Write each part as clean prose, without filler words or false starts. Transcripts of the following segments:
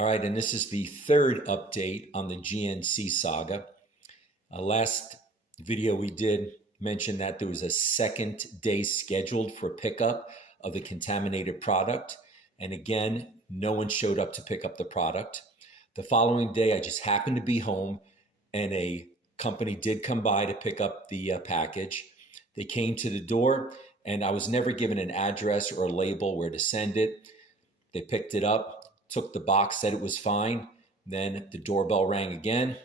All right, and this is the third update on the GNC saga. Last video we did mention that there was a second day scheduled for pickup of the contaminated product. And again, no one showed up to pick up the product. The following day, I just happened to be home and a company did come by to pick up the package. They came to the door and I was never given an address or a label where to send it. They picked it up, took the box, said it was fine. Then the doorbell rang again.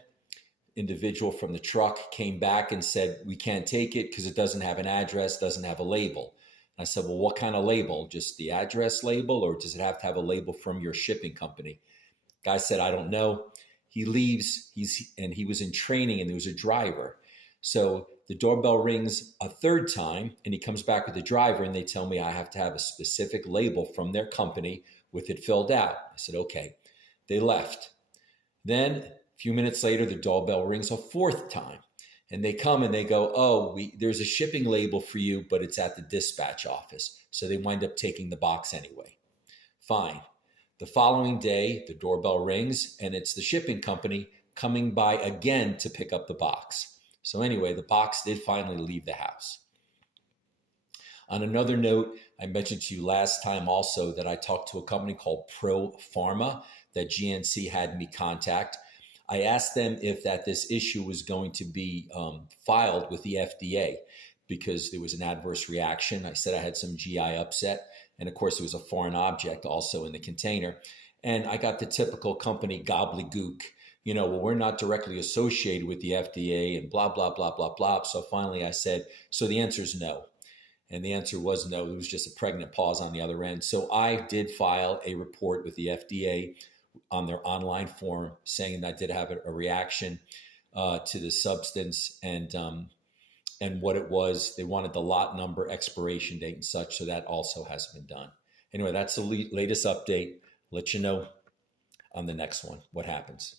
Individual from the truck came back and said, we can't take it because it doesn't have an address, doesn't have a label. And I said, well, what kind of label? Just the address label, or does it have to have a label from your shipping company? Guy said, I don't know. He leaves, he was in training and there was a driver. So the doorbell rings a third time and he comes back with the driver and they tell me I have to have a specific label from their company with it filled out. I said, okay. They left. Then a few minutes later, the doorbell rings a fourth time and they come and they go, oh, there's a shipping label for you, but it's at the dispatch office. So they wind up taking the box anyway. Fine. The following day, the doorbell rings and it's the shipping company coming by again to pick up the box. So anyway, the box did finally leave the house. On another note, I mentioned to you last time also that I talked to a company called Pro Pharma that GNC had me contact. I asked them if this issue was going to be filed with the FDA because there was an adverse reaction. I said I had some GI upset. And of course, there was a foreign object also in the container. And I got the typical company gobbledygook, well, we're not directly associated with the FDA and blah, blah, blah, blah, blah. So finally I said, so the answer is no. And the answer was no. It was just a pregnant pause on the other end. So I did file a report with the FDA on their online form saying that I did have a reaction to the substance and what it was. They wanted the lot number, expiration date and such. So that also has been done. Anyway, that's the latest update. Let you know on the next one what happens.